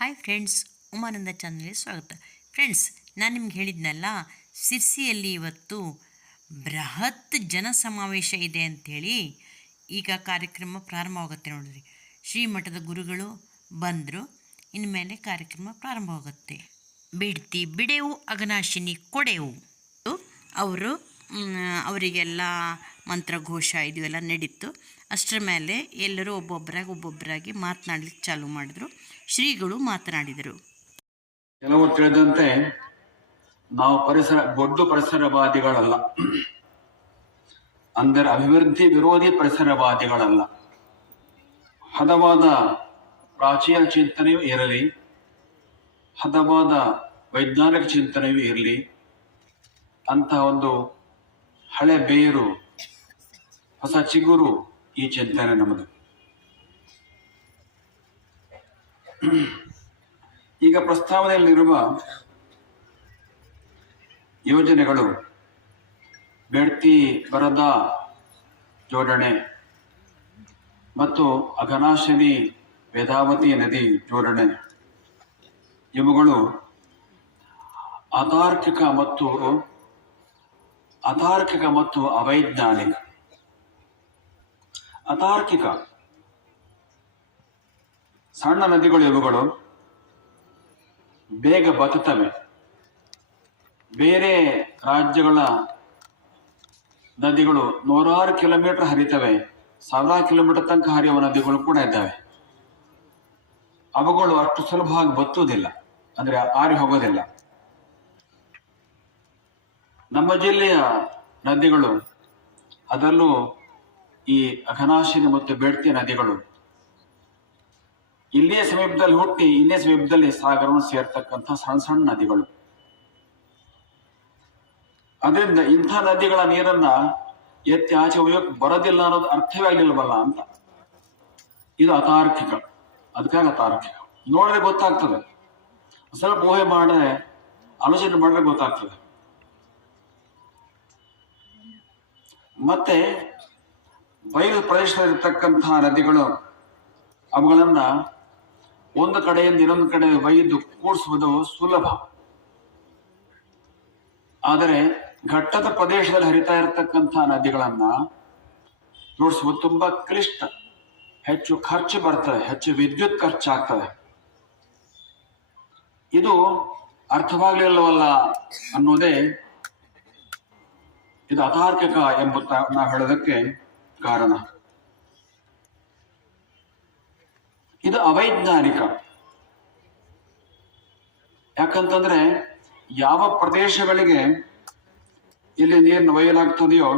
Hi friends, Umananda ಚಾನಲ್ಗೆ ಸ್ವಾಗತ. Friends, ನಾನು ನಿಮ್ಗೆ ಹೇಳಿದ್ನಲ್ಲ, ಸಿರ್ಸಿಯಲ್ಲಿ ಇವತ್ತು ಬೃಹತ್ ಜನಸಮಾವೇಶ ಇದೆ ಅಂಥೇಳಿ. ಈಗ ಕಾರ್ಯಕ್ರಮ ಪ್ರಾರಂಭವಾಗುತ್ತೆ ನೋಡಿರಿ. ಶ್ರೀಮಠದ ಗುರುಗಳು ಬಂದರು. ಇನ್ಮೇಲೆ ಕಾರ್ಯಕ್ರಮ ಪ್ರಾರಂಭವಾಗುತ್ತೆ. ಬಿಡ್ತಿ ಬಿಡೆವು ಅಘನಾಶಿನಿ ಕೊಡೆವು. ಅವರು ಅವರಿಗೆಲ್ಲ ಮಂತ್ರಘೋಷ ಇದು ಎಲ್ಲ ನಡೀತು. ಅಷ್ಟರ ಮೇಲೆ ಎಲ್ಲರೂ ಒಬ್ಬೊಬ್ಬರಾಗಿ ಮಾತನಾಡಲಿಕ್ಕೆ ಚಾಲು ಮಾಡಿದ್ರು. ಶ್ರೀಗಳು ಮಾತನಾಡಿದರು. ಕೆಲವು ತಿಳಿದಂತೆ ನಾವು ಪರಿಸರವಾದಿಗಳಲ್ಲ, ಅಂದರೆ ಅಭಿವೃದ್ಧಿ ವಿರೋಧಿ ಪರಿಸರವಾದಿಗಳಲ್ಲ. ಹದವಾದ ಪ್ರಾಚೀನ ಚಿಂತನೆಯೂ ಇರಲಿ, ಹದವಾದ ವೈಜ್ಞಾನಿಕ ಚಿಂತನೆಯೂ ಇರಲಿ, ಅಂತಹ ಒಂದು ಹಳೆ ಬೇರು, ಹೊಸ ಚಿಗುರು ಈ ಚಿಂತನೆ ನಮ್ಮದು. ಈಗ ಪ್ರಸ್ತಾವನೆಯಲ್ಲಿರುವ ಯೋಜನೆಗಳು ಬೇಡ್ತಿ ಬರದ ಜೋಡಣೆ ಮತ್ತು ಅಘನಾಶಿನಿ ವೇದಾವತಿ ನದಿ ಜೋಡಣೆ ಇವುಗಳು ಅತಾರ್ಕಿಕ ಮತ್ತು ಅವೈಜ್ಞಾನಿಕ. ಅತಾರ್ಕಿಕ ಸಣ್ಣ ನದಿಗಳು ಇವುಗಳು ಬೇಗ ಬತ್ತುತ್ತವೆ. ಬೇರೆ ರಾಜ್ಯಗಳ ನದಿಗಳು ನೂರಾರು ಕಿಲೋಮೀಟರ್ ಹರಿತವೆ, ಸಾವಿರಾರು ಕಿಲೋಮೀಟರ್ ತನಕ ಹರಿಯುವ ನದಿಗಳು ಕೂಡ ಇದ್ದಾವೆ. ಅವುಗಳು ಅಷ್ಟು ಸುಲಭವಾಗಿ ಬತ್ತುವುದಿಲ್ಲ, ಅಂದ್ರೆ ಆರಿ ಹೋಗೋದಿಲ್ಲ. ನಮ್ಮ ಜಿಲ್ಲೆಯ ನದಿಗಳು, ಅದರಲ್ಲೂ ಈ ಅಘನಾಶಿನಿ ಮತ್ತು ಬೇಡ್ತಿ ನದಿಗಳು ಇಲ್ಲಿಯೇ ಸಮೀಪದಲ್ಲಿ ಹುಟ್ಟಿ ಇಲ್ಲೇ ಸಮೀಪದಲ್ಲಿ ಸಾಗರವನ್ನು ಸೇರ್ತಕ್ಕಂಥ ಸಣ್ಣ ಸಣ್ಣ ನದಿಗಳು. ಅದರಿಂದ ಇಂಥ ನದಿಗಳ ನೀರನ್ನ ಎತ್ತಿ ಆಚೆ ಒಯ್ಯೋಕೆ ಬರೋದಿಲ್ಲ ಅನ್ನೋದು ಅರ್ಥವೇ ಆಗಲಿಲ್ವಲ್ಲ ಅಂತ. ಇದು ಅತಾರ್ಕಿಕ. ಅದಕ್ಕಾಗಿ ಅತಾರ್ಕಿಕ. ನೋಡಿದ್ರೆ ಗೊತ್ತಾಗ್ತದೆ, ಸ್ವಲ್ಪ ಊಹೆ ಮಾಡಿದ್ರೆ, ಆಲೋಚನೆ ಮಾಡಿದ್ರೆ ಗೊತ್ತಾಗ್ತದೆ. ಮತ್ತೆ ಬಯಲು ಪ್ರದೇಶದಲ್ಲಿರ್ತಕ್ಕಂತಹ ನದಿಗಳು, ಅವುಗಳನ್ನ ಒಂದು ಕಡೆಯಿಂದ ಇನ್ನೊಂದು ಕಡೆ ಒಯ್ದು ಕೂಡಿಸುವುದು ಸುಲಭ. ಆದರೆ ಘಟ್ಟದ ಪ್ರದೇಶದಲ್ಲಿ ಹರಿತಾ ಇರತಕ್ಕಂತಹ ನದಿಗಳನ್ನ ಜೋಡಿಸುವುದು ತುಂಬಾ ಕ್ಲಿಷ್ಟ. ಹೆಚ್ಚು ಖರ್ಚು ಬರ್ತದೆ, ಹೆಚ್ಚು ವಿದ್ಯುತ್ ಖರ್ಚಾಗ್ತದೆ. ಇದು ಅರ್ಥವಾಗಲಿಲ್ಲವಲ್ಲ ಅನ್ನೋದೇ ಇದು ಅತಾರ್ಕಿಕ ಎಂಬುತ್ತ ನಾವು ಹೇಳೋದಕ್ಕೆ ಕಾರಣ. ಇದು ಅವೈಜ್ಞಾನಿಕ. ಯಾಕಂತಂದ್ರೆ ಯಾವ ಪ್ರದೇಶಗಳಿಗೆ ಇಲ್ಲಿ ನೀರನ್ನು ಒಯ್ಯಲಾಗ್ತದೆಯೋ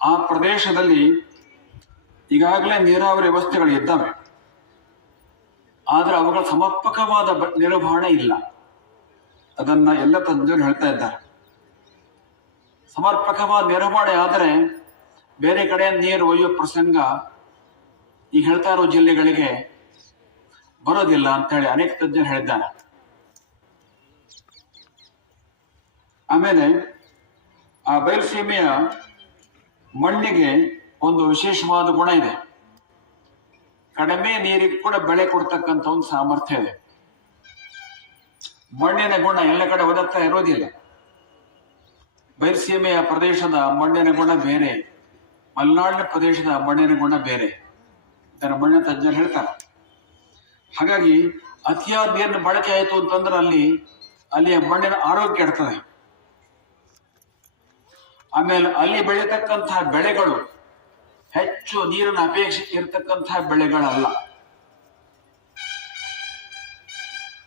ಆ ಪ್ರದೇಶದಲ್ಲಿ ಈಗಾಗಲೇ ನೀರಾವರಿ ವ್ಯವಸ್ಥೆಗಳು ಇದ್ದಾವೆ, ಆದ್ರೆ ಅವುಗಳ ಸಮರ್ಪಕವಾದ ನಿರ್ವಹಣೆ ಇಲ್ಲ. ಅದನ್ನ ಎಲ್ಲ ತಜ್ಞರು ಹೇಳ್ತಾ ಇದ್ದಾರೆ. ಸಮರ್ಪಕವಾದ ನಿರ್ವಹಣೆ ಆದರೆ ಬೇರೆ ಕಡೆ ನೀರು ಒಯ್ಯುವ ಪ್ರಸಂಗ ಈಗ ಹೇಳ್ತಾ ಇರೋ ಜಿಲ್ಲೆಗಳಿಗೆ ಬರೋದಿಲ್ಲ ಅಂತ ಹೇಳಿ ಅನೇಕ ತಜ್ಞರು ಹೇಳಿದ್ದಾರೆ. ಆಮೇಲೆ ಆ ಬಯಲುಸೀಮೆಯ ಮಣ್ಣಿಗೆ ಒಂದು ವಿಶೇಷವಾದ ಗುಣ ಇದೆ. ಕಡಿಮೆ ನೀರಿಗೆ ಕೂಡ ಬೆಳೆ ಕೊಡ್ತಕ್ಕಂಥ ಒಂದು ಸಾಮರ್ಥ್ಯ ಇದೆ. ಮಣ್ಣಿನ ಗುಣ ಎಲ್ಲ ಕಡೆ ಒದಗ್ತಾ ಇರೋದಿಲ್ಲ. ಬಯಲುಸೀಮೆಯ ಪ್ರದೇಶದ ಮಣ್ಣಿನ ಗುಣ ಬೇರೆ, ಮಲೆನಾಡಿನ ಪ್ರದೇಶದ ಮಣ್ಣಿನ ಗುಣ ಬೇರೆ. ಇದನ್ನ ಮಣ್ಣಿನ ತಜ್ಞರು ಹೇಳ್ತಾರೆ. ಹಾಗಾಗಿ ಅತಿಯಾದ ನೀರಿನ ಬಳಕೆ ಆಯಿತು ಅಂತಂದ್ರೆ ಅಲ್ಲಿಯ ಮಣ್ಣಿನ ಆರೋಗ್ಯ ಕೆಡ್ತದೆ. ಆಮೇಲೆ ಅಲ್ಲಿ ಬೆಳೀತಕ್ಕಂತಹ ಬೆಳೆಗಳು ಹೆಚ್ಚು ನೀರಿನ ಅಪೇಕ್ಷೆ ಇರತಕ್ಕಂತಹ ಬೆಳೆಗಳಲ್ಲ.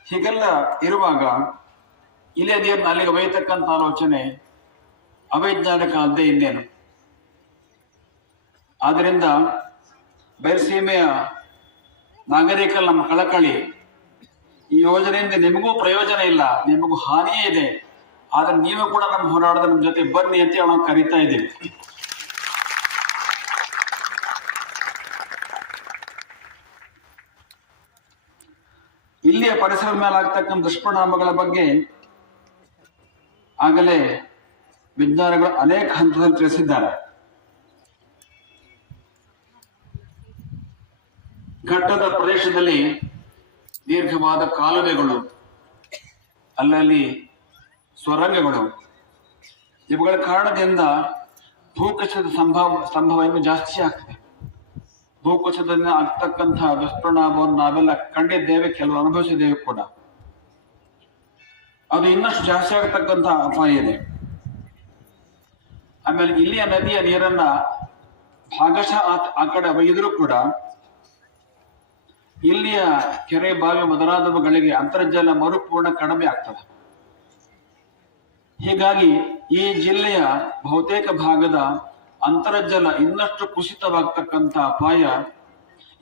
ಹೀಗೆಲ್ಲ ಇರುವಾಗ ಇಲ್ಲೇ ನೀರನ್ನ ಅಲ್ಲಿಗೆ ಒಯ್ಯತಕ್ಕಂಥ ಆಲೋಚನೆ ಅವೈಜ್ಞಾನಿಕ ಅಲ್ಲದೆ ಇನ್ನೇನು. ಆದ್ರಿಂದ ಬಯಲುಸೀಮೆಯ ನಾಗರಿಕರ ನಮ್ಮ ಕಳಕಳಿ, ಈ ಯೋಜನೆಯಿಂದ ನಿಮಗೂ ಪ್ರಯೋಜನ ಇಲ್ಲ, ನಿಮಗೂ ಹಾನಿಯೇ ಇದೆ. ಆದ್ರೆ ನೀವು ಕೂಡ ನಮ್ಮ ಹೋರಾಟದ ನಮ್ಮ ಜೊತೆ ಬನ್ನಿ ಅಂತ ನಾವು ಕರೀತಾ ಇದ್ದೀವಿ. ಇಲ್ಲಿಯ ಪರಿಸರದ ಮೇಲೆ ಆಗ್ತಕ್ಕಂಥ ದುಷ್ಪರಿಣಾಮಗಳ ಬಗ್ಗೆ ಆಗಲೇ ವಿಜ್ಞಾನಿಗಳು ಅನೇಕ ಹಂತದಲ್ಲಿ ತಿಳಿಸಿದ್ದಾರೆ. ಘಟ್ಟದ ಪ್ರದೇಶದಲ್ಲಿ ದೀರ್ಘವಾದ ಕಾಲುವೆಗಳು, ಅಲ್ಲಲ್ಲಿ ಸ್ವರಂಗಗಳು, ಇವುಗಳ ಕಾರಣದಿಂದ ಭೂಕುಸಿತದ ಸಂಭವ ಇನ್ನೂ ಜಾಸ್ತಿ ಆಗ್ತದೆ. ಭೂಕುಸಿತದಿಂದ ಆಗ್ತಕ್ಕಂತಹ ದುಷ್ಪರಿಣಾಮವನ್ನು ನಾವೆಲ್ಲ ಕಂಡಿದ್ದೇವೆ, ಕೆಲವು ಅನುಭವಿಸಿದ್ದೇವೆ ಕೂಡ. ಅದು ಇನ್ನಷ್ಟು ಜಾಸ್ತಿ ಆಗತಕ್ಕಂತಹ ಅಪಾಯ ಇದೆ. ಆಮೇಲೆ ಇಲ್ಲಿಯ ನದಿಯ ನೀರನ್ನ ಭಾಗಶಃ ಆ ಕಡೆ ಒಯ್ದರೂ ಕೂಡ ಇಲ್ಲಿಯ ಕೆರೆ, ಬಾವಿ ಮೊದಲಾದವುಗಳಿಗೆ ಅಂತರ್ಜಲ ಮರುಪೂರ್ಣ ಕಡಿಮೆ ಆಗ್ತದೆ. ಹೀಗಾಗಿ ಈ ಜಿಲ್ಲೆಯ ಬಹುತೇಕ ಭಾಗದ ಅಂತರ್ಜಲ ಇನ್ನಷ್ಟು ಕುಸಿತವಾಗ್ತಕ್ಕಂಥ ಅಪಾಯ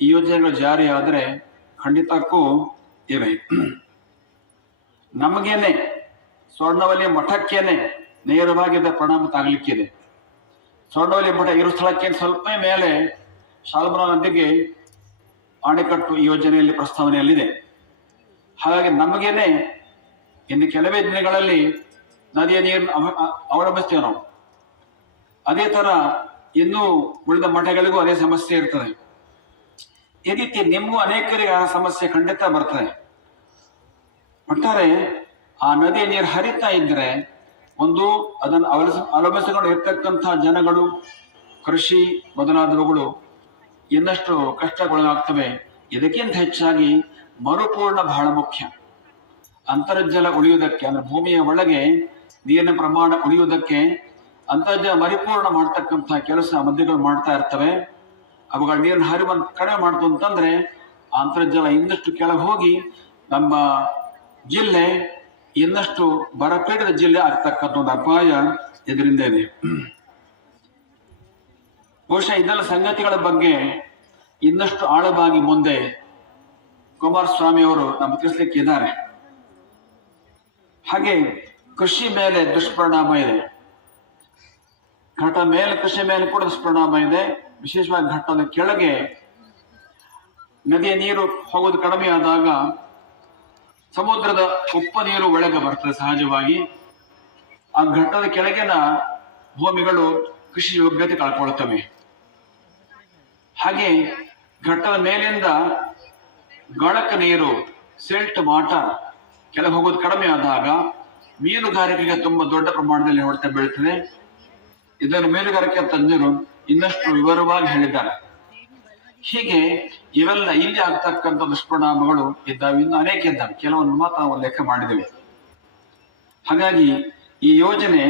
ಈ ಯೋಜನೆಗಳು ಜಾರಿಯಾದರೆ ಖಂಡಿತಕ್ಕೂ ಇವೆ. ನಮಗೇನೆ ಸ್ವರ್ಣವಲಯ ಮಠಕ್ಕೇನೆ ನೇರವಾಗಿದ್ದ ಪರಿಣಾಮ ತಾಗಲಿಕ್ಕಿದೆ. ಸ್ವರ್ಣವಲಯ ಮಠ ಇರೋ ಸ್ಥಳಕ್ಕೆ ಸ್ವಲ್ಪ ಮೇಲೆ ಶಾಲ್ಮಲಾ ನದಿಗೆ ಅಣೆಕಟ್ಟು ಈ ಯೋಜನೆಯಲ್ಲಿ ಪ್ರಸ್ತಾವನೆಯಲ್ಲಿದೆ. ಹಾಗಾಗಿ ನಮಗೇನೆ ಇನ್ನು ಕೆಲವೇ ದಿನಗಳಲ್ಲಿ ನದಿಯ ನೀರನ್ನು ಅವಲಂಬಿಸ್ತೇವೆ ನಾವು. ಅದೇ ತರ ಇನ್ನೂ ಉಳಿದ ಮಠಗಳಿಗೂ ಅದೇ ಸಮಸ್ಯೆ ಇರ್ತದೆ. ಈ ರೀತಿ ನಿಮಗೂ ಅನೇಕರಿಗೆ ಆ ಸಮಸ್ಯೆ ಖಂಡಿತ ಬರ್ತದೆ. ಒಟ್ಟಾರೆ ಆ ನದಿಯ ನೀರು ಹರಿತಾ ಇದ್ರೆ ಒಂದು ಅದನ್ನು ಅವಲಂಬಿಸಿಕೊಂಡು ಇರ್ತಕ್ಕಂತಹ ಜನಗಳು, ಕೃಷಿ ಮೊದಲಾದವುಗಳು ಇನ್ನಷ್ಟು ಕಷ್ಟಗೊಳಗಾಗ್ತವೆ. ಇದಕ್ಕಿಂತ ಹೆಚ್ಚಾಗಿ ಮರುಪೂರ್ಣ ಬಹಳ ಮುಖ್ಯ. ಅಂತರ್ಜಲ ಉಳಿಯುವುದಕ್ಕೆ, ಅಂದ್ರೆ ಭೂಮಿಯ ಒಳಗೆ ನೀರಿನ ಪ್ರಮಾಣ ಉಳಿಯುವುದಕ್ಕೆ ಅಂತರ್ಜಲ ಪರಿಪೂರ್ಣ ಮಾಡ್ತಕ್ಕಂತಹ ಕೆಲಸ ಮಧ್ಯಗಳು ಮಾಡ್ತಾ ಇರ್ತವೆ. ಅವುಗಳ ನೀರಿನ ಹರಿವನ್ನು ಕಡಿಮೆ ಮಾಡ್ತು ಅಂತಂದ್ರೆ ಅಂತರ್ಜಲ ಇನ್ನಷ್ಟು ಕೆಳಗೆ ಹೋಗಿ ನಮ್ಮ ಜಿಲ್ಲೆ ಇನ್ನಷ್ಟು ಬರಪೀಡಿತ ಜಿಲ್ಲೆ ಆಗ್ತಕ್ಕಂಥ ಒಂದು ಅಪಾಯ ಇದರಿಂದ ಇದೆ. ಬಹುಶಃ ಇದೆಲ್ಲ ಸಂಗತಿಗಳ ಬಗ್ಗೆ ಇನ್ನಷ್ಟು ಆಳವಾಗಿ ಮುಂದೆ ಕುಮಾರಸ್ವಾಮಿ ಅವರು ನಮ್ಗೆ ತಿಳಿಸ್ಲಿಕ್ಕೆ ಇದ್ದಾರೆ. ಹಾಗೆ ಕೃಷಿ ಮೇಲೆ ದುಷ್ಪರಿಣಾಮ ಇದೆ. ಘಟ್ಟ ಮೇಲೆ ಕೃಷಿ ಮೇಲೆ ಕೂಡ ದುಷ್ಪರಿಣಾಮ ಇದೆ. ವಿಶೇಷವಾಗಿ ಘಟ್ಟದ ಕೆಳಗೆ ನದಿಯ ನೀರು ಹೋಗೋದು ಕಡಿಮೆ ಆದಾಗ ಸಮುದ್ರದ ಉಪ್ಪ ನೀರು ಒಳಗೆ ಬರ್ತದೆ ಸಹಜವಾಗಿ. ಆ ಘಟ್ಟದ ಕೆಳಗಿನ ಭೂಮಿಗಳು ಕೃಷಿ ಯೋಗ್ಯತೆ ಕಳ್ಕೊಳ್ತವೆ. ಹಾಗೆ ಘಟ್ಟದ ಮೇಲಿಂದ ಗಾಳಕ ನೀರು, ಸಿಲ್ಟ್ ವಾಟರ್ ಕೆಳಗೆ ಹೋಗೋದು ಕಡಿಮೆ ಆದಾಗ ಮೀನುಗಾರಿಕೆಗೆ ತುಂಬಾ ದೊಡ್ಡ ಪ್ರಮಾಣದಲ್ಲಿ ಹೊಡೆತ ಬೀಳ್ತದೆ. ಇದನ್ನು ಮೀನುಗಾರಿಕೆ ತಜ್ಞರು ಇನ್ನಷ್ಟು ವಿವರವಾಗಿ ಹೇಳಿದ್ದಾರೆ. ಹೀಗೆ ಇವೆಲ್ಲ ಇಲ್ಲಿ ಆಗ್ತಕ್ಕಂಥ ದುಷ್ಪರಿಣಾಮಗಳು ಇದ್ದಾವೆ. ಇನ್ನು ಅನೇಕ ಇದ್ದಾವೆ, ಕೆಲವನ್ನು ಮಾತ್ರ ನಾವು ಲೆಕ್ಕ ಮಾಡಿದ್ದೇವೆ. ಹಾಗಾಗಿ ಈ ಯೋಜನೆ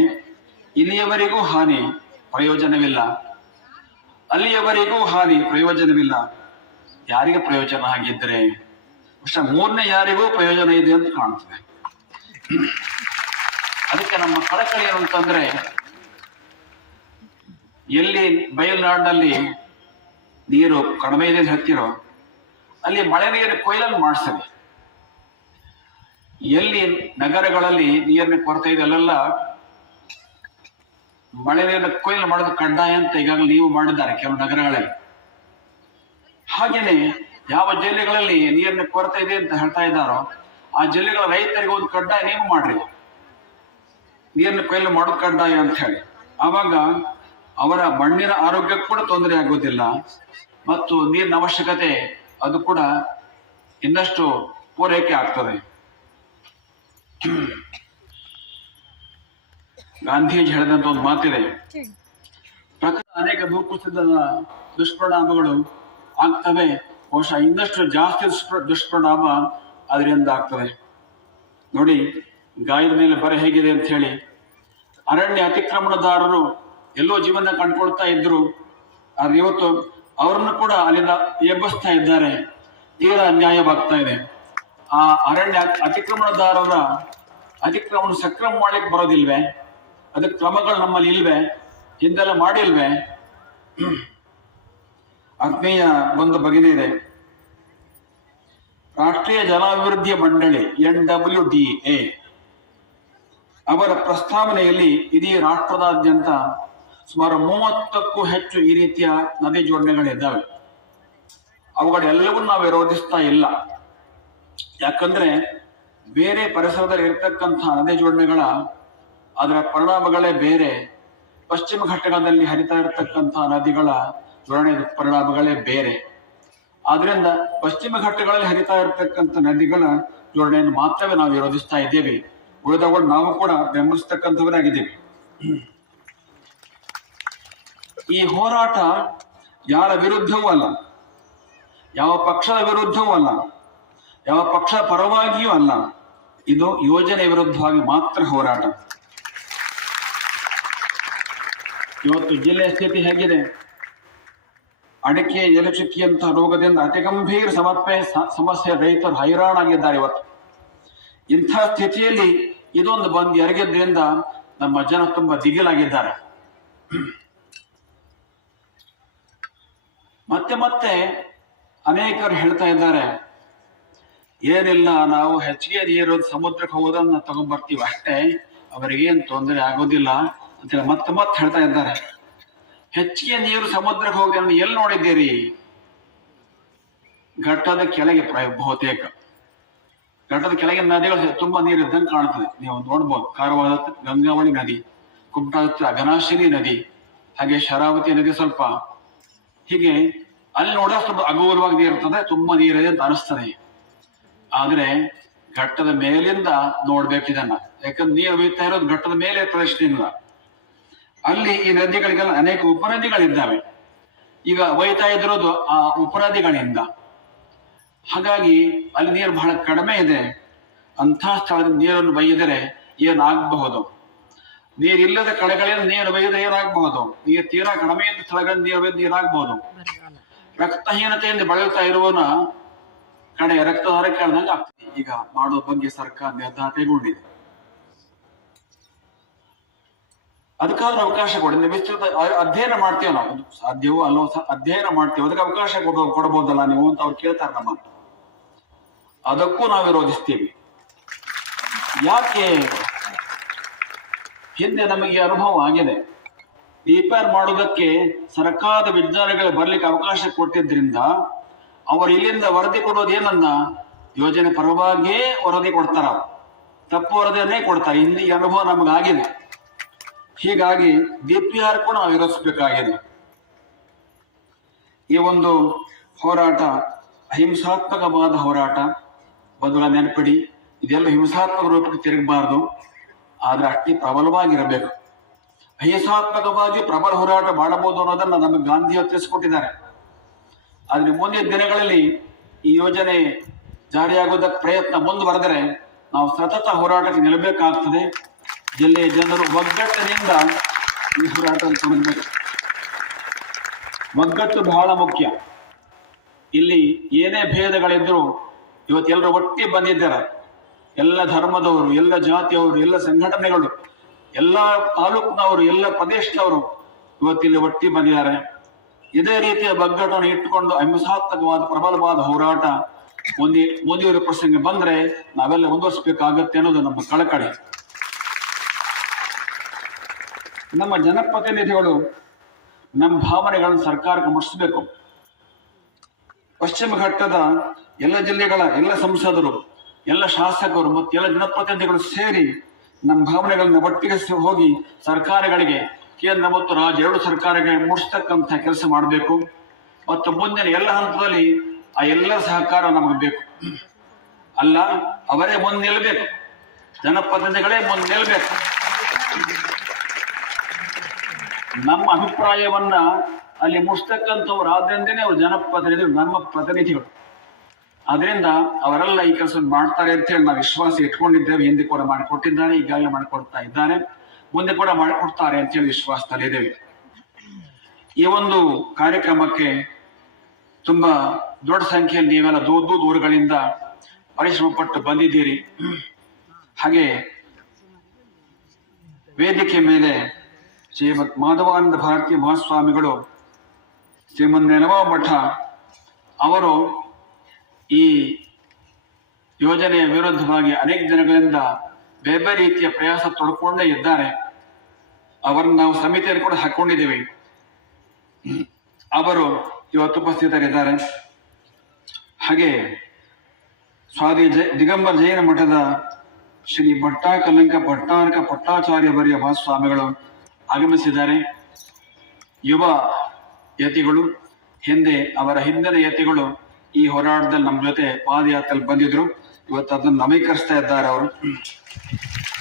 ಇಲ್ಲಿಯವರೆಗೂ ಹಾನಿ ಪ್ರಯೋಜನವಿಲ್ಲ, ಅಲ್ಲಿಯವರೆಗೂ ಹಾನಿ ಪ್ರಯೋಜನವಿಲ್ಲ. ಯಾರಿಗೆ ಪ್ರಯೋಜನ ಆಗಿದ್ರೆ ಬಹುಶಃ ಮೂರನೇ ಯಾರಿಗೂ ಪ್ರಯೋಜನ ಇದೆ ಅಂತ ಕಾಣ್ತದೆ. ಅದಕ್ಕೆ ನಮ್ಮ ಕಳಕಳಿ ಏನು ಅಂತಂದ್ರೆ, ಎಲ್ಲಿ ಬಯಲ್ನಾಡಿನಲ್ಲಿ ನೀರು ಕಡಿಮೆ ಇದೆ ಹತ್ತಿರೋ ಅಲ್ಲಿ ಮಳೆ ನೀರಿನ ಕೊಯ್ಲನ್ನು ಮಾಡಿಸಲಿ. ಎಲ್ಲಿ ನಗರಗಳಲ್ಲಿ ನೀರಿನ ಕೊರತೆ ಇದೆ ಅಲ್ಲೆಲ್ಲ ಮಳೆ ನೀರಿನ ಕೊಯ್ಲು ಮಾಡೋದು ಕಡ್ಡಾಯ ಅಂತ ಈಗಾಗಲೇ ನೀವು ಮಾಡಿದ್ದಾರೆ ಕೆಲವು ನಗರಗಳಲ್ಲಿ. ಹಾಗೇನೆ ಯಾವ ಜಿಲ್ಲೆಗಳಲ್ಲಿ ನೀರಿನ ಕೊರತೆ ಇದೆ ಅಂತ ಹೇಳ್ತಾ ಇದ್ದಾರೋ ಆ ಜಿಲ್ಲೆಗಳ ರೈತರಿಗೆ ಒಂದು ಕಡ್ಡಾಯ ನೀವು ಮಾಡ್ರಿ, ನೀರಿನ ಕೊಯ್ಲು ಮಾಡೋದು ಕಡ್ಡಾಯ ಅಂತ ಹೇಳಿ. ಆವಾಗ ಅವರ ಮಣ್ಣಿನ ಆರೋಗ್ಯಕ್ಕೆ ಕೂಡ ತೊಂದರೆ ಆಗೋದಿಲ್ಲ ಮತ್ತು ನೀರಿನ ಅವಶ್ಯಕತೆ ಅದು ಕೂಡ ಇನ್ನಷ್ಟು ಪೂರೈಕೆ ಆಗ್ತದೆ. ಗಾಂಧೀಜಿ ಹೇಳಿದಂತ ಒಂದು ಮಾತಿದೆ, ಪ್ರಕೃತಿ ಅನೇಕ ಭೂಕುಸಿತದ ದುಷ್ಪರಿಣಾಮಗಳು ಆಗ್ತವೆ, ಬಹುಶಃ ಇನ್ನಷ್ಟು ಜಾಸ್ತಿ ದುಷ್ಪರಿಣಾಮ ಅದರಿಂದ ಆಗ್ತದೆ. ನೋಡಿ ಗಾಯದ ಮೇಲೆ ಬರ ಹೇಗಿದೆ ಅಂತ ಹೇಳಿ. ಅರಣ್ಯ ಅತಿಕ್ರಮಣದಾರರು ಎಲ್ಲೋ ಜೀವನ ಕಂಡುಕೊಳ್ತಾ ಇದ್ರು, ಆದ್ರೆ ಇವತ್ತು ಅವರನ್ನು ಕೂಡ ಅಲ್ಲಿಂದ ಎಬ್ಬಿಸ್ತಾ ಇದ್ದಾರೆ. ತೀರಾ ಅನ್ಯಾಯವಾಗ್ತಾ ಇದೆ. ಆ ಅರಣ್ಯ ಅತಿಕ್ರಮಣದಾರರ ಅತಿಕ್ರಮಣ ಸಕ್ರಮ ಮಾಡ್ಲಿಕ್ಕೆ ಬರೋದಿಲ್ವೇ? ಅದಕ್ಕೆ ಕ್ರಮಗಳು ನಮ್ಮಲ್ಲಿ ಇಲ್ವೇ? ಹಿಂದೆಲ್ಲ ಮಾಡಿಲ್ವೇ? ಆತ್ಮೀಯ ಒಂದು ಬಗೆನೇ ಇದೆ. ರಾಷ್ಟ್ರೀಯ ಜಲಾಭಿವೃದ್ಧಿ ಮಂಡಳಿ NWDA ಅವರ ಪ್ರಸ್ತಾವನೆಯಲ್ಲಿ ಇಡೀ ರಾಷ್ಟ್ರದಾದ್ಯಂತ ಸುಮಾರು 30ಕ್ಕೂ ಹೆಚ್ಚು ಈ ರೀತಿಯ ನದಿ ಜೋಡಣೆಗಳಿದ್ದಾವೆ. ಅವುಗಳೆಲ್ಲವನ್ನೂ ನಾವು ವಿರೋಧಿಸ್ತಾ ಇಲ್ಲ. ಯಾಕಂದ್ರೆ ಬೇರೆ ಪರಿಸರದಲ್ಲಿ ಇರತಕ್ಕಂತಹ ನದಿ ಜೋಡಣೆಗಳ ಅದರ ಪರಿಣಾಮಗಳೇ ಬೇರೆ. ಪಶ್ಚಿಮ ಘಟ್ಟಗಳಲ್ಲಿ ಹರಿತಾ ಇರತಕ್ಕಂತಹ ನದಿಗಳ ಜೋಡಣೆ ಪರಿಣಾಮಗಳೇ ಬೇರೆ. ಆದ್ರಿಂದ ಪಶ್ಚಿಮ ಘಟ್ಟಗಳಲ್ಲಿ ಹರಿತಾ ಇರತಕ್ಕಂಥ ನದಿಗಳ ಜೋಡಣೆಯನ್ನು ಮಾತ್ರವೇ ನಾವು ವಿರೋಧಿಸ್ತಾ ಇದ್ದೇವೆ. ಉಳಿದವುಗಳು ನಾವು ಕೂಡ ಬೆಂಬಲಿಸ್ತಕ್ಕಂಥವರಾಗಿದ್ದೇವೆ. ಈ ಹೋರಾಟ ಯಾರ ವಿರುದ್ಧವೂ ಅಲ್ಲ, ಯಾವ ಪಕ್ಷದ ವಿರುದ್ಧವೂ ಅಲ್ಲ, ಯಾವ ಪಕ್ಷದ ಪರವಾಗಿಯೂ ಅಲ್ಲ. ಇದು ಯೋಜನೆ ವಿರುದ್ಧವಾಗಿ ಮಾತ್ರ ಹೋರಾಟ. ಇವತ್ತು ಜಿಲ್ಲೆಯ ಸ್ಥಿತಿ ಹೇಗಿದೆ? ಅಡಿಕೆ ಎಲೆಚುಕ್ಕಿಯಂತ ರೋಗದಿಂದ ಅತಿ ಗಂಭೀರ ಸಮಸ್ಯೆ ರೈತರು ಹೈರಾಣಾಗಿದ್ದಾರೆ ಇವತ್ತು. ಇಂಥ ಸ್ಥಿತಿಯಲ್ಲಿ ಇದೊಂದು ಬಂದು ಎರಗಿದ್ರಿಂದ ನಮ್ಮ ಜನ ತುಂಬಾ ದಿಗಿಲಾಗಿದ್ದಾರೆ. ಮತ್ತೆ ಅನೇಕರು ಹೇಳ್ತಾ ಇದ್ದಾರೆ, ಏನಿಲ್ಲ, ನಾವು ಹೆಚ್ಚಿಗೆ ನೀರು ಸಮುದ್ರಕ್ಕೆ ಹೋಗೋದನ್ನ ತಗೊಂಡ್ಬರ್ತೀವಿ ಅಷ್ಟೇ, ಅವರಿಗೇನು ತೊಂದರೆ ಆಗೋದಿಲ್ಲ ಅಂತೇಳಿ ಮತ್ತೆ ಹೇಳ್ತಾ ಇದ್ದಾರೆ. ಹೆಚ್ಚಿಗೆ ನೀರು ಸಮುದ್ರಕ್ಕೆ ಹೋಗಿ ಎಲ್ಲಿ ನೋಡಿದ್ದೀರಿ? ಘಟ್ಟದ ಕೆಳಗೆ ಬಹುತೇಕ ಘಟ್ಟದ ಕೆಳಗಿನ ನದಿಗಳು ತುಂಬಾ ನೀರು ಇದ್ದಂಗೆ ಕಾಣ್ತದೆ. ನೀವು ನೋಡ್ಬೋದು. ಕಾರವಾರ ಗಂಗಾವಳಿ ನದಿ, ಕುಮಟಾ ಅಘನಾಶಿನಿ ನದಿ, ಹಾಗೆ ಶರಾವತಿ ನದಿ ಸ್ವಲ್ಪ. ಹೀಗೆ ಅಲ್ಲಿ ನೋಡಿದ್ರೆ ಸ್ವಲ್ಪ ಅಗೌರವಾಗಿ ನೀರು ಇರ್ತದೆ, ತುಂಬಾ ನೀರಿದೆ ಅಂತ ಅನಿಸ್ತದೆ. ಆದ್ರೆ ಘಟ್ಟದ ಮೇಲಿಂದ ನೋಡ್ಬೇಕು ಇದನ್ನ. ಯಾಕಂದ್ರೆ ನೀರು ಬೀಳ್ತಾ ಇರೋದು ಘಟ್ಟದ ಮೇಲೆ ಪ್ರದೇಶದಿಂದ. ಅಲ್ಲಿ ಈ ನದಿಗಳಿಗೆಲ್ಲ ಅನೇಕ ಉಪನದಿಗಳಿದ್ದಾವೆ. ಈಗ ಒಯ್ತಾ ಇದ್ರೋದು ಆ ಉಪನದಿಗಳಿಂದ. ಹಾಗಾಗಿ ಅಲ್ಲಿ ನೀರು ಬಹಳ ಕಡಿಮೆ ಇದೆ. ಅಂಥ ಸ್ಥಳದಿಂದ ನೀರನ್ನು ಬೈದರೆ ಏನಾಗಬಹುದು? ನೀರಿಲ್ಲದ ಕಡೆಗಳಿಂದ ನೀರು ಬೈದರೆ ಏನಾಗಬಹುದು? ನೀರು ತೀರಾ ಕಡಿಮೆ ಇದ್ದ ಸ್ಥಳಗಳಿಂದ ನೀರು ಬೈದು ನೀರಾಗಬಹುದು. ರಕ್ತಹೀನತೆಯಿಂದ ಬಳಲ್ತಾ ಇರುವನ ಕಡೆ ರಕ್ತದ ಕೇಳ್ದಂಗೆ ಆಗ್ತದೆ. ಈಗ ಮಾಡೋ ಬಗ್ಗೆ ಸರ್ಕಾರ ನಿರ್ಧಾರ ಕೈಗೊಂಡಿದೆ. ಅದಕ್ಕಾದ್ರೂ ಅವಕಾಶ ಕೊಡಿ. ವಿಸ್ತೃತ ಅಧ್ಯಯನ ಮಾಡ್ತೇವೆ ನಾವು, ಸಾಧ್ಯವೋ ಅಲ್ಲೋ ಅಧ್ಯಯನ ಮಾಡ್ತೇವೆ, ಅದಕ್ಕೆ ಅವಕಾಶ ಕೊಡಬಹುದಲ್ಲ ನೀವು ಅಂತ ಅವ್ರು ಕೇಳ್ತಾರೆ ನಮ್ಮ. ಅದಕ್ಕೂ ನಾವು ವಿರೋಧಿಸ್ತೀವಿ. ಯಾಕೆ? ಹಿಂದೆ ನಮಗೆ ಅನುಭವ ಆಗಿದೆ. ರಿಪೇರ್ ಮಾಡೋದಕ್ಕೆ ಸರ್ಕಾರದ ವಿಜ್ಞಾನಿಗಳು ಬರ್ಲಿಕ್ಕೆ ಅವಕಾಶ ಕೊಟ್ಟಿದ್ರಿಂದ ಅವರು ಇಲ್ಲಿಂದ ವರದಿ ಕೊಡೋದು ಏನನ್ನ, ಯೋಜನೆ ಪರವಾಗಿಯೇ ವರದಿ ಕೊಡ್ತಾರ, ತಪ್ಪು ವರದಿಯನ್ನೇ ಕೊಡ್ತಾರೆ. ಹಿಂದೆ ಈ ಅನುಭವ ನಮಗಾಗಿದೆ. ಹೀಗಾಗಿ DPR ಕೂಡ ನಾವು ವಿರೋಧಿಸಬೇಕಾಗಿದೆ. ಈ ಒಂದು ಹೋರಾಟ ಅಹಿಂಸಾತ್ಮಕವಾದ ಹೋರಾಟ. ಬದುಲ ನೆನಪಿಡಿ, ಇದೆಲ್ಲ ಹಿಂಸಾತ್ಮಕ ರೂಪಕ್ಕೆ ತಿರುಗಬಾರದು, ಆದ್ರೆ ಅಷ್ಟೇ ಪ್ರಬಲವಾಗಿರಬೇಕು. ಅಹಿಂಸಾತ್ಮಕವಾಗಿ ಪ್ರಬಲ ಹೋರಾಟ ಮಾಡಬಹುದು ಅನ್ನೋದನ್ನ ನಮಗೆ ಗಾಂಧಿಯವರು ತಿಳಿಸಿಕೊಟ್ಟಿದ್ದಾರೆ. ಆದ್ರೆ ಮುಂದಿನ ದಿನಗಳಲ್ಲಿ ಈ ಯೋಜನೆ ಜಾರಿಯಾಗುವುದಕ್ಕೆ ಪ್ರಯತ್ನ ಮುಂದುವರೆದರೆ ನಾವು ಸತತ ಹೋರಾಟಕ್ಕೆ ನಿಲ್ಲಬೇಕಾಗ್ತದೆ. ಜಿಲ್ಲೆಯ ಜನರು ಒಗ್ಗಟ್ಟಿನಿಂದ ಈ ಹೋರಾಟ ತೊಡಗಬೇಕು. ಒಗ್ಗಟ್ಟು ಬಹಳ ಮುಖ್ಯ. ಇಲ್ಲಿ ಏನೇ ಭೇದಗಳಿದ್ರು ಇವತ್ತೆಲ್ಲರೂ ಒಟ್ಟಿಗೆ ಬಂದಿದ್ದಾರೆ. ಎಲ್ಲ ಧರ್ಮದವರು, ಎಲ್ಲ ಜಾತಿಯವರು, ಎಲ್ಲ ಸಂಘಟನೆಗಳು, ಎಲ್ಲ ತಾಲೂಕಿನವರು, ಎಲ್ಲ ಪ್ರದೇಶದವರು ಇವತ್ತಿಲ್ಲಿ ಒಟ್ಟಿಗೆ ಬಂದಿದ್ದಾರೆ. ಇದೇ ರೀತಿಯ ಒಗ್ಗಟ್ಟನ್ನು ಇಟ್ಟುಕೊಂಡು ಅಹಿಂಸಾತ್ಮಕವಾದ ಪ್ರಬಲವಾದ ಹೋರಾಟ ಮುಂದಿನ ಪ್ರಸಂಗ ಬಂದ್ರೆ ನಾವೆಲ್ಲ ಮುಂದುವರಿಸಬೇಕಾಗತ್ತೆ ಅನ್ನೋದು ನಮ್ಮ ಕಳಕಳಿ. ನಮ್ಮ ಜನಪ್ರತಿನಿಧಿಗಳು ನಮ್ಮ ಭಾವನೆಗಳನ್ನು ಸರ್ಕಾರಕ್ಕೆ ಮುಟ್ಟಿಸಬೇಕು. ಪಶ್ಚಿಮ ಘಟ್ಟದ ಎಲ್ಲ ಜಿಲ್ಲೆಗಳ ಎಲ್ಲ ಸಂಸದರು, ಎಲ್ಲ ಶಾಸಕರು ಮತ್ತು ಎಲ್ಲ ಜನಪ್ರತಿನಿಧಿಗಳು ಸೇರಿ ನಮ್ಮ ಭಾವನೆಗಳನ್ನ ಒಟ್ಟಿಗೆ ಹೋಗಿ ಸರ್ಕಾರಗಳಿಗೆ, ಕೇಂದ್ರ ಮತ್ತು ರಾಜ್ಯ ಎರಡು ಸರ್ಕಾರಗಳಿಗೆ ಮುಟ್ಟಿಸ್ತಕ್ಕಂಥ ಕೆಲಸ ಮಾಡಬೇಕು. ಮತ್ತು ಮುಂದಿನ ಎಲ್ಲ ಹಂತದಲ್ಲಿ ಆ ಎಲ್ಲ ಸಹಕಾರ ನಮಗೆ ಬೇಕು. ಅಲ್ಲ, ಅವರೇ ಮುಂದೆ ನಿಲ್ಲಬೇಕು, ಜನಪ್ರತಿನಿಧಿಗಳೇ ಮುಂದೆ ನಿಲ್ಲಬೇಕು. ನಮ್ಮ ಅಭಿಪ್ರಾಯವನ್ನ ಅಲ್ಲಿ ಮುಟ್ಟಿಸ್ತಕ್ಕಂಥವ್ರು ಆದ್ರಿಂದನೇ ಅವರು ಜನಪ್ರತಿನಿಧಿಗಳು, ನಮ್ಮ ಪ್ರತಿನಿಧಿಗಳು. ಆದ್ರಿಂದ ಅವರೆಲ್ಲ ಈ ಕೆಲಸ ಮಾಡ್ತಾರೆ ಅಂತ ಹೇಳಿ ನಾವು ವಿಶ್ವಾಸ ಇಟ್ಕೊಂಡಿದ್ದೇವೆ. ಹಿಂದೆ ಕೂಡ ಮಾಡಿಕೊಟ್ಟಿದ್ದಾರೆ, ಈಗಾಗಲೇ ಮಾಡಿಕೊಡ್ತಾ ಇದ್ದಾರೆ, ಮುಂದೆ ಕೂಡ ಮಾಡಿಕೊಡ್ತಾರೆ ಅಂತ ಹೇಳಿ ವಿಶ್ವಾಸದಲ್ಲಿದ್ದೇವೆ. ಈ ಒಂದು ಕಾರ್ಯಕ್ರಮಕ್ಕೆ ತುಂಬಾ ದೊಡ್ಡ ಸಂಖ್ಯೆಯಲ್ಲಿ ನೀವೆಲ್ಲ ದೂರಗಳಿಂದ ಪರಿಶ್ರಮ ಪಟ್ಟು ಬಂದಿದ್ದೀರಿ. ಹಾಗೆ ವೇದಿಕೆ ಮೇಲೆ ಶ್ರೀಮದ್ ಮಾಧವಾನಂದ ಭಾರತೀ ಮಹಾಸ್ವಾಮಿಗಳು, ಶ್ರೀಮದ್ ನೆಲವಾ ಮಠ ಅವರು ಈ ಯೋಜನೆಯ ವಿರುದ್ಧವಾಗಿ ಅನೇಕ ದಿನಗಳಿಂದ ಬೇರೆ ರೀತಿಯ ಪ್ರಯಾಸ ತೊಡ್ಕೊಂಡೇ ಇದ್ದಾರೆ. ಅವರನ್ನು ನಾವು ಸಮಿತಿಯಲ್ಲಿ ಕೂಡ ಹಾಕೊಂಡಿದ್ದೀವಿ. ಅವರು ಇವತ್ತು ಉಪಸ್ಥಿತರಿದ್ದಾರೆ. ಹಾಗೆ ಸ್ವಾಮಿ ದಿಗಂಬರ ಜೈನ ಮಠದ ಶ್ರೀ ಭಟ್ಟಾಕಲಂಕ ಭಟ್ಟಾರಕ ಪಟ್ಟಾಚಾರ್ಯ ಬರಿಯ ಮಹಾಸ್ವಾಮಿಗಳು ಆಗಮಿಸಿದ್ದಾರೆ. ಯುವ ಯತಿಗಳು, ಹಿಂದೆ ಅವರ ಹಿಂದಿನ ಯತಿಗಳು ಈ ಹೋರಾಟದಲ್ಲಿ ನಮ್ಮ ಜೊತೆ ಪಾದಯಾತ್ರೆಯಲ್ಲಿ ಬಂದಿದ್ರು. ಇವತ್ತು ಅದನ್ನು ನವೀಕರಿಸ್ತಾ ಇದ್ದಾರೆ ಅವರು.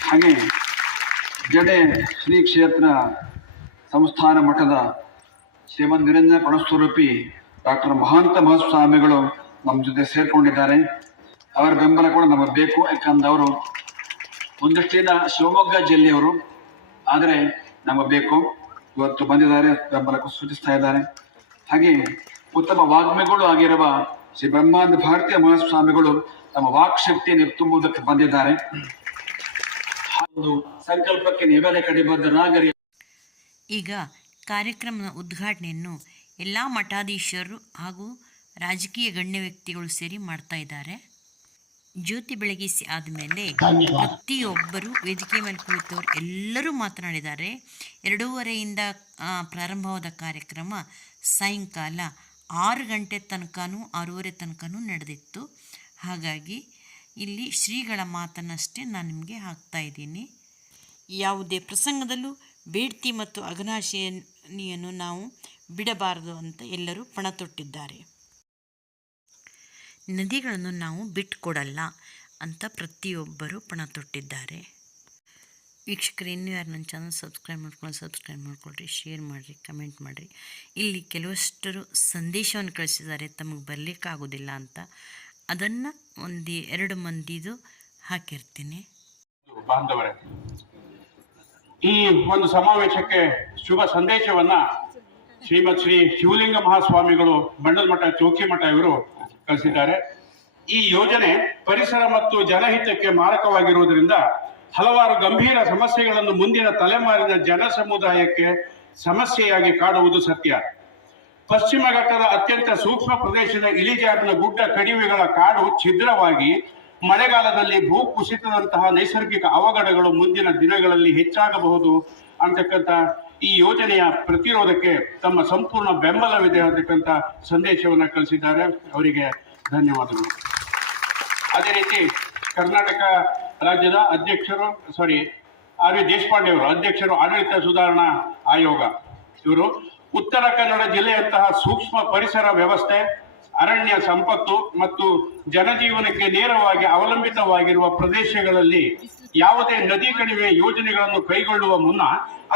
ಹಾಗೆ ಜಡೆ ಶ್ರೀ ಕ್ಷೇತ್ರ ಸಂಸ್ಥಾನ ಮಠದ ಶ್ರೀಮಂತ ನಿರಂಜನ ಪಣಸ್ವರೂಪಿ ಡಾಕ್ಟರ್ ಮಹಾಂತ ಮಹಾಸ್ವಾಮಿಗಳು ನಮ್ಮ ಜೊತೆ ಸೇರ್ಕೊಂಡಿದ್ದಾರೆ. ಅವರ ಬೆಂಬಲ ಕೂಡ ನಮಗೆ ಬೇಕು. ಯಾಕಂದ್ರೆ ಅವರು ಒಂದಷ್ಟಿನ ಶಿವಮೊಗ್ಗ ಜಿಲ್ಲೆಯವರು, ಆದರೆ ನಮಗೆ ಬೇಕು. ಇವತ್ತು ಬಂದಿದ್ದಾರೆ, ಬೆಂಬಲ ಸೂಚಿಸ್ತಾ ಇದ್ದಾರೆ. ಹಾಗೆ ಉತ್ತಮ ವಾಗ್ಮಿಗಳು ಆಗಿರುವ ಶ್ರೀ ಬ್ರಹ್ಮಾನಂದ ಭಾರತೀಯ ಮಹಾಸ್ವಾಮಿಗಳು ತಮ್ಮ ವಾಕ್ ಶಕ್ತಿಯನ್ನು ತುಂಬುವುದಕ್ಕೆ ಬಂದಿದ್ದಾರೆ. ಒಂದು ಸಂಕಲ್ಪಕ್ಕೆ ನೀವೆಲ್ಲ ಕಡಿಬದ್ಧರಾಗರಿ. ಈಗ ಕಾರ್ಯಕ್ರಮದ ಉದ್ಘಾಟನೆಯನ್ನು ಎಲ್ಲ ಮಠಾಧೀಶರು ಹಾಗೂ ರಾಜಕೀಯ ಗಣ್ಯ ವ್ಯಕ್ತಿಗಳು ಸೇರಿ ಮಾಡ್ತಾ ಇದ್ದಾರೆ. ಜ್ಯೋತಿ ಬೆಳಗಿಸಿ ಆದಮೇಲೆ ಪ್ರತಿಯೊಬ್ಬರು ವೇದಿಕೆ ಮೇಲೆ ಕುಳಿತವರು ಎಲ್ಲರೂ ಮಾತನಾಡಿದ್ದಾರೆ. 2:30ಯಿಂದ ಪ್ರಾರಂಭವಾದ ಕಾರ್ಯಕ್ರಮ ಸಾಯಂಕಾಲ 6 ಗಂಟೆ ತನಕನೂ 6:30 ತನಕನೂ ನಡೆದಿತ್ತು. ಹಾಗಾಗಿ ಇಲ್ಲಿ ಶ್ರೀಗಳ ಮಾತನ್ನಷ್ಟೇ ನಾನು ನಿಮಗೆ ಹಾಕ್ತಾ ಇದ್ದೀನಿ. ಯಾವುದೇ ಪ್ರಸಂಗದಲ್ಲೂ ಬೇಡ್ತಿ ಮತ್ತು ಅಘನಾಶಿನಿಯನ್ನು ನಾವು ಬಿಡಬಾರದು ಅಂತ ಎಲ್ಲರೂ ಪಣ ತೊಟ್ಟಿದ್ದಾರೆ. ನದಿಗಳನ್ನು ನಾವು ಬಿಟ್ಟುಕೊಡಲ್ಲ ಅಂತ ಪ್ರತಿಯೊಬ್ಬರು ಪಣ ತೊಟ್ಟಿದ್ದಾರೆ. ವೀಕ್ಷಕರು, ಇನ್ನೂ ಯಾರು ನನ್ನ ಚಾನಲ್ ಸಬ್ಸ್ಕ್ರೈಬ್ ಮಾಡ್ಕೊಳ್ರಿ, ಶೇರ್ ಮಾಡಿರಿ, ಕಮೆಂಟ್ ಮಾಡಿರಿ. ಇಲ್ಲಿ ಕೆಲವಷ್ಟರು ಸಂದೇಶವನ್ನು ಕಳಿಸಿದ್ದಾರೆ ತಮಗೆ ಬರಲಿಕ್ಕಾಗೋದಿಲ್ಲ ಅಂತ. ಅದನ್ನು 1-2 ಮಂದಿದು ಹಾಕಿರ್ತೀನಿ. ಬಾಂಧವರೇ, ಈ ಒಂದು ಸಮಾವೇಶಕ್ಕೆ ಶುಭ ಸಂದೇಶವನ್ನ ಶ್ರೀಮತ್ ಶ್ರೀ ಶಿವಲಿಂಗ ಮಹಾಸ್ವಾಮಿಗಳು ಬಂಡದ ಮಠ ಚೌಕಿ ಮಠ ಇವರು ಕಳಿಸಿದ್ದಾರೆ. ಈ ಯೋಜನೆ ಪರಿಸರ ಮತ್ತು ಜನಹಿತಕ್ಕೆ ಮಾರಕವಾಗಿರುವುದರಿಂದ ಹಲವಾರು ಗಂಭೀರ ಸಮಸ್ಯೆಗಳನ್ನು ಮುಂದಿನ ತಲೆಮಾರಿನ ಜನ ಸಮುದಾಯಕ್ಕೆ ಸಮಸ್ಯೆಯಾಗಿ ಕಾಡುವುದು ಸತ್ಯ. ಪಶ್ಚಿಮ ಘಟ್ಟದ ಅತ್ಯಂತ ಸೂಕ್ಷ್ಮ ಪ್ರದೇಶದ ಇಳಿಜಾರಿನ ಗುಡ್ಡ ಕಣಿವೆಗಳ ಕಾಡು ಛಿದ್ರವಾಗಿ ಮಳೆಗಾಲದಲ್ಲಿ ಭೂ ಕುಸಿತದಂತಹ ನೈಸರ್ಗಿಕ ಅವಘಡಗಳು ಮುಂದಿನ ದಿನಗಳಲ್ಲಿ ಹೆಚ್ಚಾಗಬಹುದು ಅಂತಕ್ಕಂಥ ಈ ಯೋಜನೆಯ ಪ್ರತಿರೋಧಕ್ಕೆ ತಮ್ಮ ಸಂಪೂರ್ಣ ಬೆಂಬಲವಿದೆ ಅಂತಕ್ಕಂಥ ಸಂದೇಶವನ್ನು ಕಳಿಸಿದ್ದಾರೆ. ಅವರಿಗೆ ಧನ್ಯವಾದಗಳು. ಅದೇ ರೀತಿ ಕರ್ನಾಟಕ ರಾಜ್ಯದ ಅಧ್ಯಕ್ಷರು ಆರ್ ವಿ ದೇಶಪಾಂಡೆ ಅವರು ಅಧ್ಯಕ್ಷರು ಆಡಳಿತ ಸುಧಾರಣಾ ಆಯೋಗ ಇವರು ಉತ್ತರ ಕನ್ನಡ ಜಿಲ್ಲೆಯಂತಹ ಸೂಕ್ಷ್ಮ ಪರಿಸರ ವ್ಯವಸ್ಥೆ, ಅರಣ್ಯ ಸಂಪತ್ತು ಮತ್ತು ಜನಜೀವನಕ್ಕೆ ನೇರವಾಗಿ ಅವಲಂಬಿತವಾಗಿರುವ ಪ್ರದೇಶಗಳಲ್ಲಿ ಯಾವುದೇ ನದಿ ಕಣಿವೆ ಯೋಜನೆಗಳನ್ನು ಕೈಗೊಳ್ಳುವ ಮುನ್ನ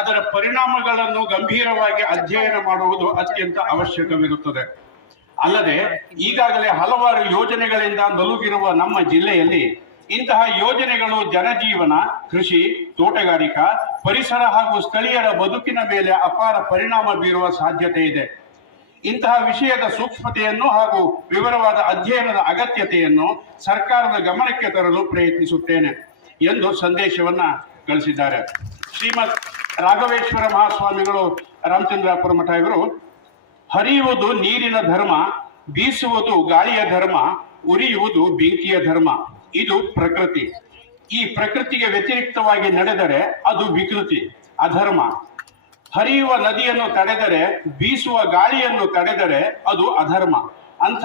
ಅದರ ಪರಿಣಾಮಗಳನ್ನು ಗಂಭೀರವಾಗಿ ಅಧ್ಯಯನ ಮಾಡುವುದು ಅತ್ಯಂತ ಅವಶ್ಯಕವಿರುತ್ತದೆ. ಅಲ್ಲದೆ ಈಗಾಗಲೇ ಹಲವಾರು ಯೋಜನೆಗಳಿಂದ ನಲುಗಿರುವ ನಮ್ಮ ಜಿಲ್ಲೆಯಲ್ಲಿ ಇಂತಹ ಯೋಜನೆಗಳು ಜನಜೀವನ, ಕೃಷಿ, ತೋಟಗಾರಿಕಾ, ಪರಿಸರ ಹಾಗೂ ಸ್ಥಳೀಯರ ಬದುಕಿನ ಮೇಲೆ ಅಪಾರ ಪರಿಣಾಮ ಬೀರುವ ಸಾಧ್ಯತೆ ಇದೆ. ಇಂತಹ ವಿಷಯದ ಸೂಕ್ಷ್ಮತೆಯನ್ನು ಹಾಗೂ ವಿವರವಾದ ಅಧ್ಯಯನದ ಅಗತ್ಯತೆಯನ್ನು ಸರ್ಕಾರದ ಗಮನಕ್ಕೆ ತರಲು ಪ್ರಯತ್ನಿಸುತ್ತೇನೆ ಎಂದು ಸಂದೇಶವನ್ನ ಕಳಿಸಿದ್ದಾರೆ. ಶ್ರೀಮತ್ ರಾಘವೇಶ್ವರ ಮಹಾಸ್ವಾಮಿಗಳು ರಾಮಚಂದ್ರಾಪುರ ಮಠ ಇವರು ಹರಿಯುವುದು ನೀರಿನ ಧರ್ಮ, ಬೀಸುವುದು ಗಾಳಿಯ ಧರ್ಮ, ಉರಿಯುವುದು ಬೆಂಕಿಯ ಧರ್ಮ. ಇದು ಪ್ರಕೃತಿ. ಈ ಪ್ರಕೃತಿಗೆ ವ್ಯತಿರಿಕ್ತವಾಗಿ ನಡೆದರೆ ಅದು ವಿಕೃತಿ, ಅಧರ್ಮ. ಹರಿಯುವ ನದಿಯನ್ನು ತಡೆದರೆ, ಬೀಸುವ ಗಾಳಿಯನ್ನು ತಡೆದರೆ ಅದು ಅಧರ್ಮ ಅಂತ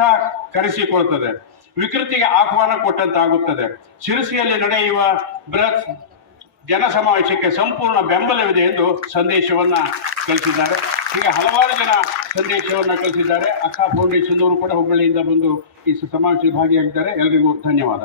ಕರೆಸಿಕೊಳ್ತದೆ, ವಿಕೃತಿಗೆ ಆಹ್ವಾನ ಕೊಟ್ಟಂತಾಗುತ್ತದೆ. ಶಿರಸಿಯಲ್ಲಿ ನಡೆಯುವ ಬೃಹತ್ ಜನ ಸಮಾವೇಶಕ್ಕೆ ಸಂಪೂರ್ಣ ಬೆಂಬಲವಿದೆ ಎಂದು ಸಂದೇಶವನ್ನ ಕಳಿಸಿದ್ದಾರೆ. ಹೀಗೆ ಹಲವಾರು ಜನ ಸಂದೇಶವನ್ನ ಕಳಿಸಿದ್ದಾರೆ. ಅಕ್ಕಾ ಫೌಂಡೇಶನ್ ಅವರು ಕೂಡ ಹುಬ್ಬಳ್ಳಿಯಿಂದ ಬಂದು ಈ ಸಮಾವೇಶದಲ್ಲಿ ಭಾಗಿಯಾಗಿದ್ದಾರೆ. ಎಲ್ಲರಿಗೂ ಧನ್ಯವಾದ.